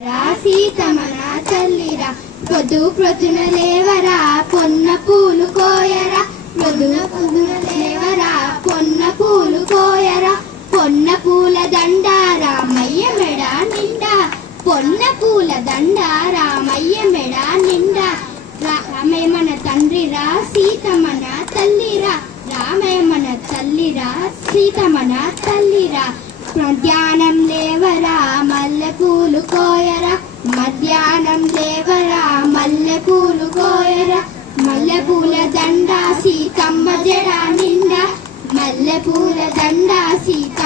రా సీతమన తల్లిరా పొద్దు ప్రొద్దున లేవరా పొన్న పూలు కోయరా. పొద్దున పొద్దున లేవరా పొన్న పూలు కోయరా. పొన్న పూల దండ రామయ్య మెడ నిండా. పొన్న పూల దండ రామయ్య మెడ నిండా. రామే మన తండ్రిరా సీతమన తల్లిరా రామే మన తల్లిరా సీతమన తల్లిరా మధ్యాహ్నం లేవరా దండ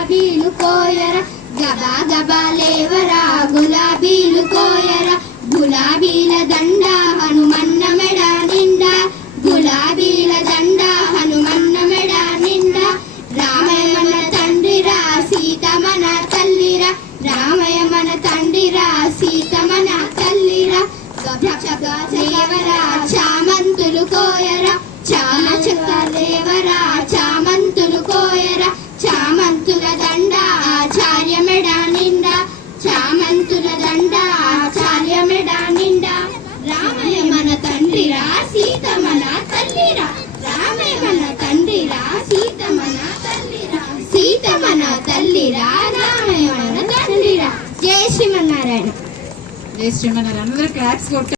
గులాబీలు కోయర గబా గబా లేవరా గులాబీలు కోయరా. గులాబీల దండ హనుమన్న మెడ నిండా గులాబీల దండ హనుమన్న మెడ నిండా. రామయ్య మన తండ్రిరా సీత మన తల్లిరా రామయ్య మన తండ్రిరా సీత మన తల్లిరా గబా లేవరా చామంతులు కోయరా చామ చక్క లేవరా. శ్రీమన్నారాయణ. జై శ్రీమన్నారాయణ. అందరూ క్లాప్స్ కొట్టారు